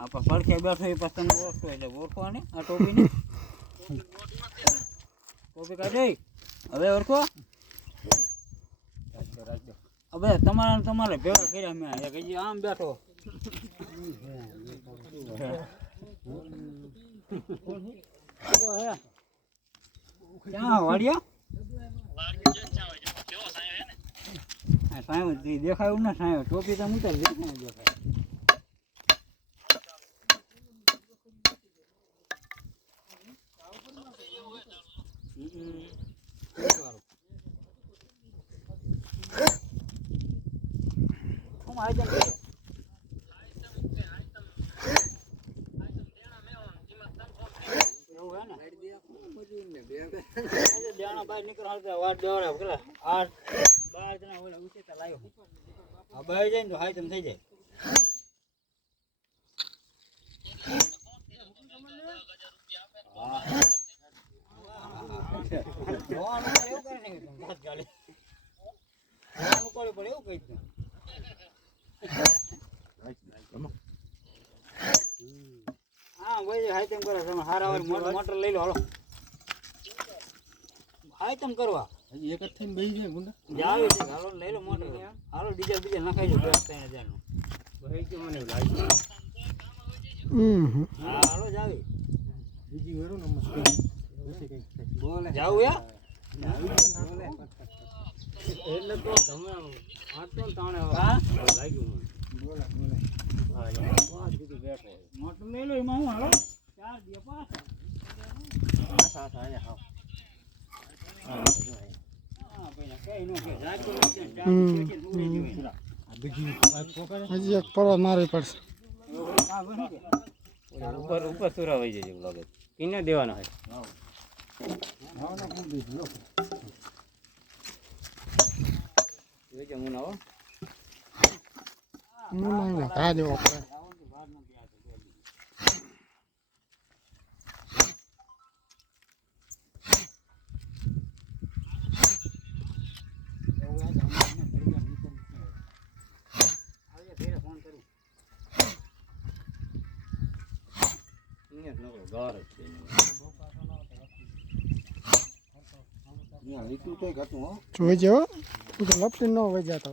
આપણે પડખે બેઠો એ પછી તમે ઓળખો એટલે ઓળખો ને આ ટોપીને ટોપી કાઢી હવે ઓળખો હવે તમારે ભેગા કર્યા મેં એક હજી આમ બેઠો ક્યાં વાડિયા સાહેબ દેખાયું ને સાહેબ ટોપી તો મૂકે દેખાય દેખાય બહાર નીકળવા વાત દેવડા પેલા 8-12 જણા ઓલા ઉછેતા લાવ્યો આ બહાર જાય ને તો હાઈ તેમ થઈ જાય હા ભાઈ હાઈ તેમ કરો તમે હારા મોટર લઈ લો હાલો હાઈ તેમ કરવા એક જ થઈને બેહી જાય ગુંડા જાવે છે હાલો લઈ લો મોટર હાલો બીજા નખાઈ જો 3000 નો ભાઈ કે મને લાગી હા હાલો જાવે બીજી વેરો નંબર બોલે જાવ યા બોલે એટલે તો તમે આટલો તાણે હા લાગ્યું મને બોલે હા યાર વાત કીધું બેઠો મોટર લઈ લો એમાં હું હાલો 4 દે પાછા આયા હા હજી એક પરવા મારવી પડશે ઉપર સુરા વહી જશે લાગે કિને દેવાનો હોય જોઈજો તું તો લપસી ન હોય જતો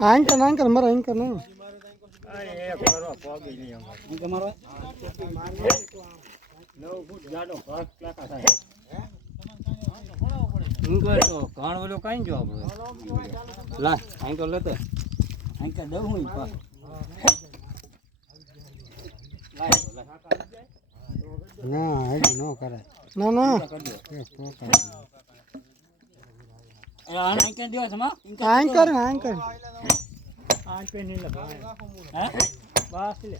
આંકર મારો આંકર નહીં ઘણ ઓલો કઈ જો આપડે લા આંકર લેતો આંકર દઉં હું ના હજી ન કરાય ના ના આંકર દેવા છે આંકર આંકર આંકર નહીં લગાય હે બસ લે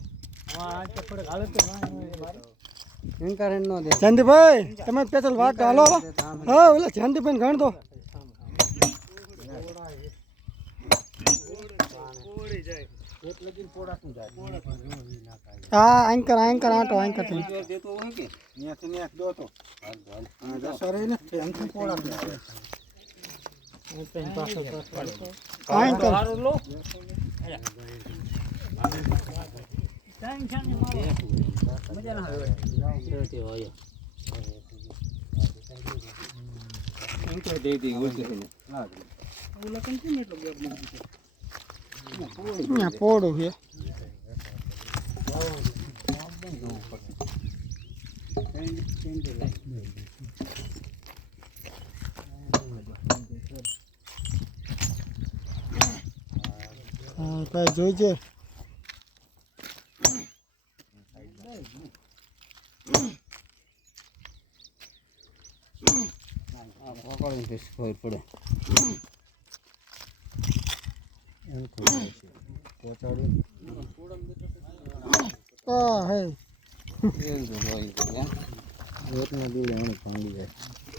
આંકર થોડે હાલત ઇન્કરેન્ટ નો દે ચંદભાઈ તમે પેટલ વાટ હાલો હા ઓલા ચંદભાઈ ગણ દો ઓડી જાય એક લગીન પોડા શું જાય હા આંકર આંટો આંકર દેતો હોય કે ન્યાથી ન્યાક દો તો હા દસરે ને આંકર પોડા પેન પાછો આંકર હારું લો ટેન્શન ની મારો મજા ના આવે તે હોય ઇન્કો દે દી ઓકે ને હા ઓલા કંઈ એટલો ગેપ નથી ના પોડો છે હા કઈ જોઈજે પડે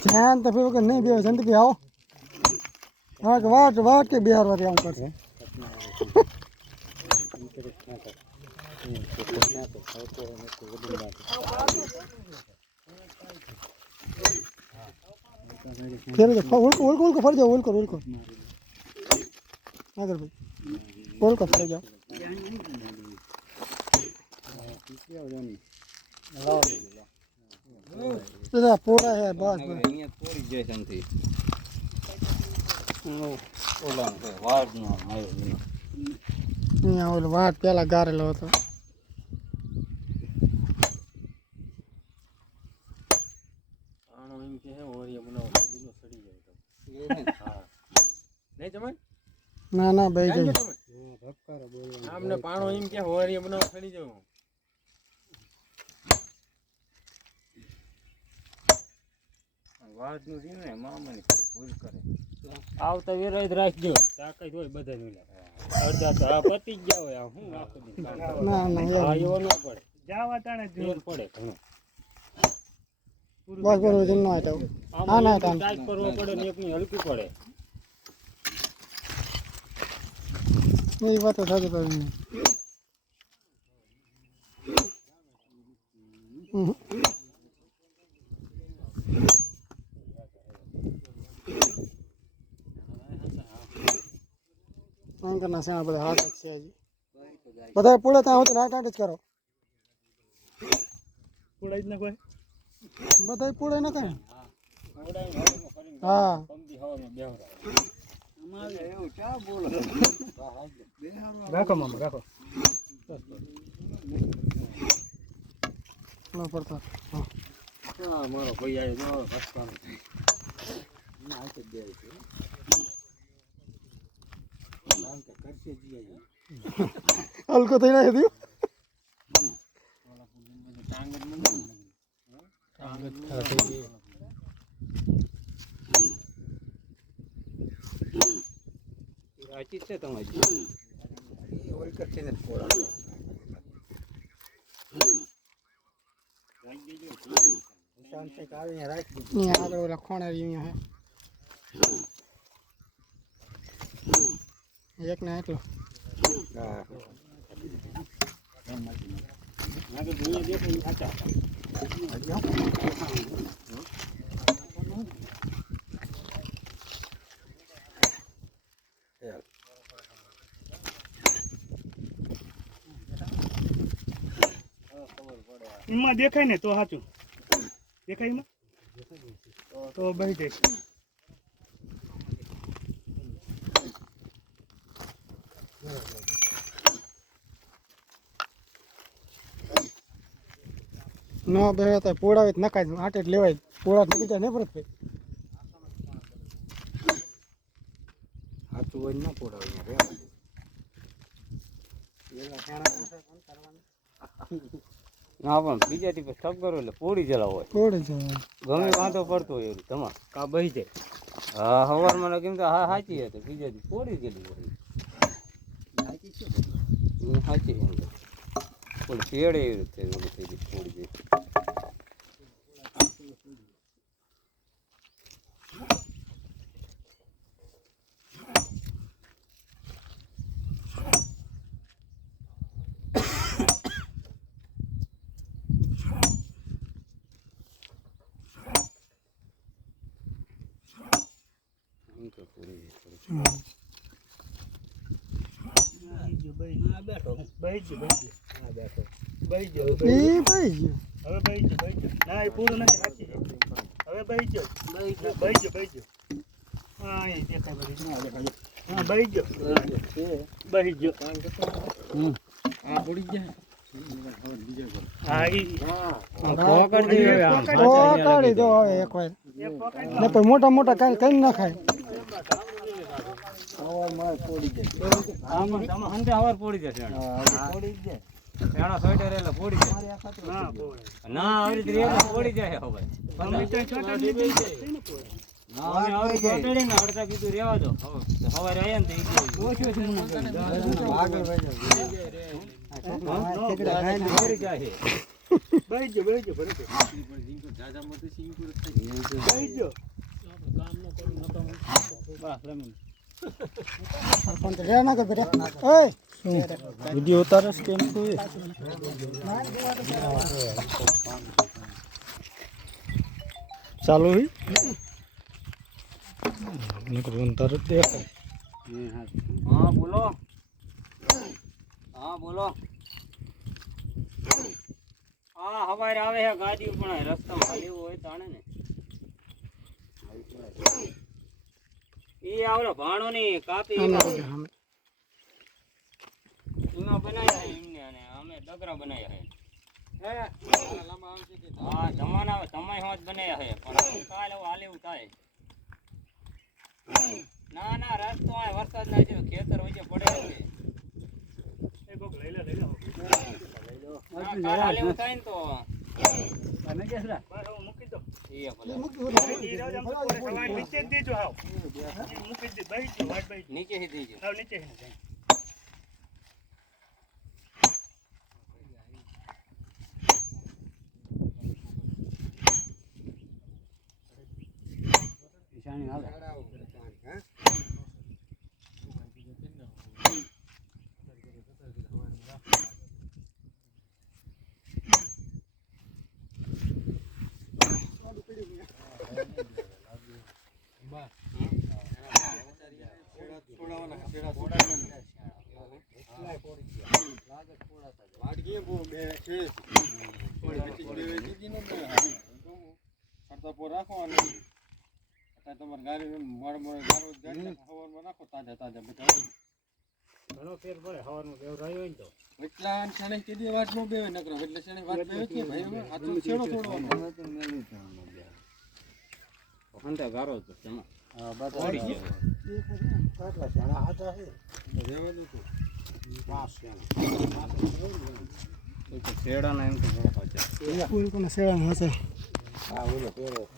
ધ્યાન તો નહીં બે જંત આવો હા કે વાટ કે બિહારવાથી આમ કરશે ઓલકો ફરી જાઓ ઓલકો આગળ ભાઈ ઓલકો ફરી જાઓ પોડા હે બસ અહીંયા થોડી જાય શાંતિ ઓલા વાડ નો માર્યો અહીંયા ઓલો વાટ પેલા ગારેલો હતો આનો એમ કે હે ઓરિયા બનાવો દીનો સડી જાય તો હા નહીં જમાય ના ના ભાઈ જઈ આમને પાણો એમ કે ઓરિયા બનાવો સડી જાય વાત નું ને મામાની ભૂલ કરે આવતા વેરો જ રાખજો તાકાત હોય બધા નું અડધા તો આ પતી ગયા હોય આ હું આખો દી ના ના આ એવો ન પડે જાવા તાણે જોર પડે ઘણો બસ બરોબર જેમ નો આટો હા ના તાન ટાઈટ કરવો પડે ને એકની હલકી પડે એ વાત તો સાચી કરી ના સેના બધા હાથ જ છે હજી બધા પૂળે ત્યાં હોતું હાથ જ કરો પૂળાઈ જ ના કોઈ બધા પૂળે ન કરે હા રાખો મામા રાખો પડતા મારો ભાઈ આવ્યો હસવાનો હલકો થઈ ના હતી સાચી છે તમારી આગળ ઓલા ખોણે અહીંયા હે એક ને એટલો એમાં દેખાય ને તો સાચું દેખાય એમાં તો બહી જાય ન બે તો પોળાવે નખાય આટે જ લેવાય પોળા નીકળી જાય ને પરત ભાઈ સાચું હોય ન પોડાવે ના પણ બીજા થી સ્ટક કરો એટલે પોડી જલા હોય પોડી જાય ગમે વાંધો પડતો હોય એવું તમા કા બહી જાય હા સવારમાં કેમ તો હા સાચી હતી બીજા થી પોડી ગયેલી હોય સાચી પણ શેડે એવી રીતે પોડી જાય ના એ પૂરું નથી સાચી હવે બહી ગયો હા એ દેખાય હા બહી ગયો આ પડી જાય કાઢી દો હવે એક વાર ને કોઈ મોટા મોટા કાંઈ કઈ ના ખાય હવાર પોડી જશે એના સોઈટર એટલે પોડી જાય ના આવી રીતે પોડી જાય હવે અડધા કીધું રેવા દો સવારે આવ્યા ને પોડી જાય કામ ન કરું ફોન તો રેડ ના કર બેટા ઓય વિડિયો ઉતારસ કેમ કોઈ ચાલુ હી નકર અંતર દેખાય હા બોલો હા હવારે આવે છે ગાડી પણ રસ્તામાં હાલ્યું હોય તાણે ને ઈ આવલો ભાણો ની કાપી એમાં બનાવ્યા છે એમને અને અમે ડગરા બનાવ્યા છે હા જમાના સમય હોત બનાવ્યા છે પણ કાલ હાલ એવું થાય ના રસ્તો આ વરસાદ ના જો ખેતર વચ્ચે પડે છે કાલ હાલ એવું થાય ને તો તમે કેસરા બસ હું મૂકી દો એ ભલે નીચે દેજો હાવ મૂકી દે બાઈ જો વાટ બાઈ નીચે હી દેજો હાવ નીચે હી જાય નિશાની હાલ ઘણો ફેર પડે હવારમાં બેવ રહ્યો હોય ને તો એટલા શણે કેદી વાત નો બેવે નકર એટલે શણે વાત બેવે કે ભાઈ આ તો છેડો છોડવાનો અંતે ગારો તો જમા હા બસ પડી ગયો આટલા શણા હાચા છે રેવા દો તો પાસ શેડા ના એમ તો પાછા કોઈ કોને શેડા હાચા હા ઓલો પેરો